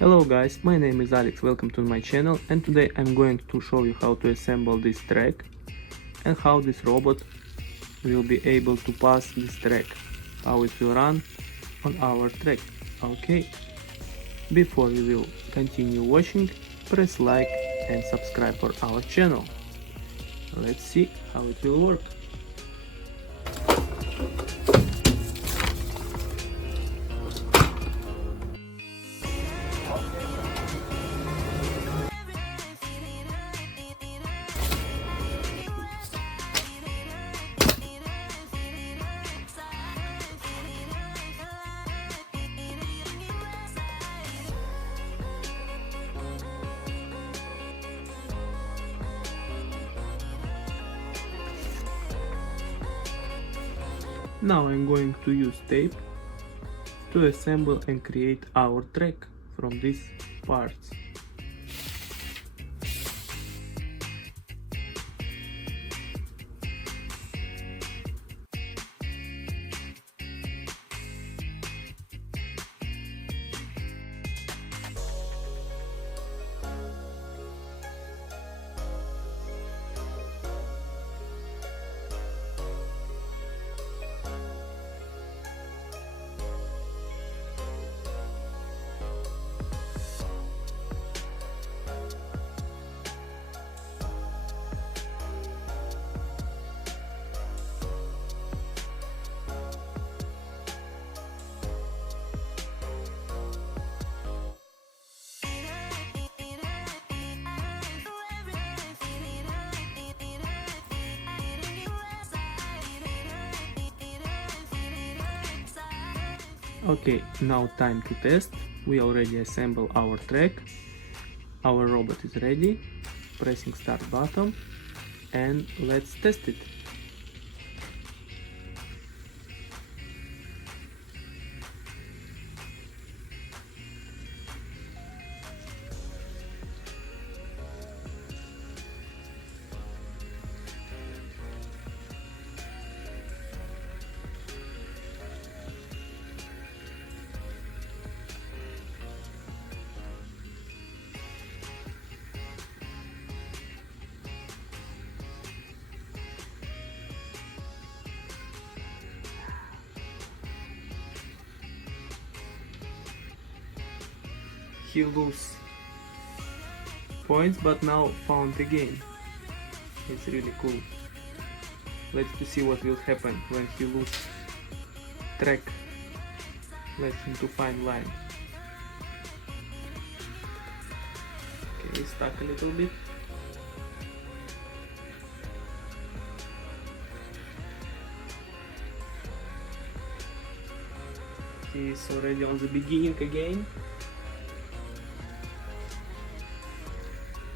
Hello guys, my name is Alex, welcome to my channel, and today I'm going to show you how to assemble this track and how this robot will be able to pass this track, how it will run on our track. Okay, before we will continue watching, press like and subscribe for our channel. Let's see how it will work. Now I'm going to use tape to assemble and create our track from these parts. Okay, now time to test. We already assembled our track. Our robot is ready. Pressing start button and let's test it. He lose points but now found again. It's really cool. Let's see what will happen when he lose track. Let him to find line. Okay, stuck a little bit. He is already on the beginning again.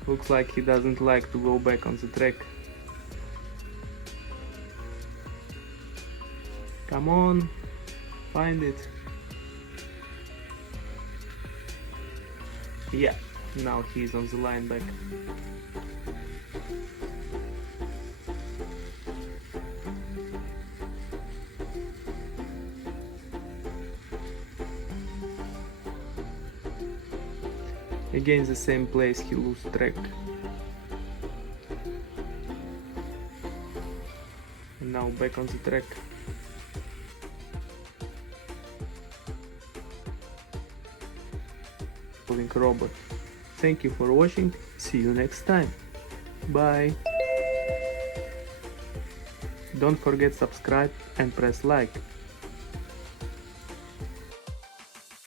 Looks like he doesn't like to go back on the track. Come on, find it. Yeah, now he's on the line back. Again the same place he lose track. And now back on the track. Robot. Thank you for watching. See you next time. Bye. Don't forget subscribe and press like.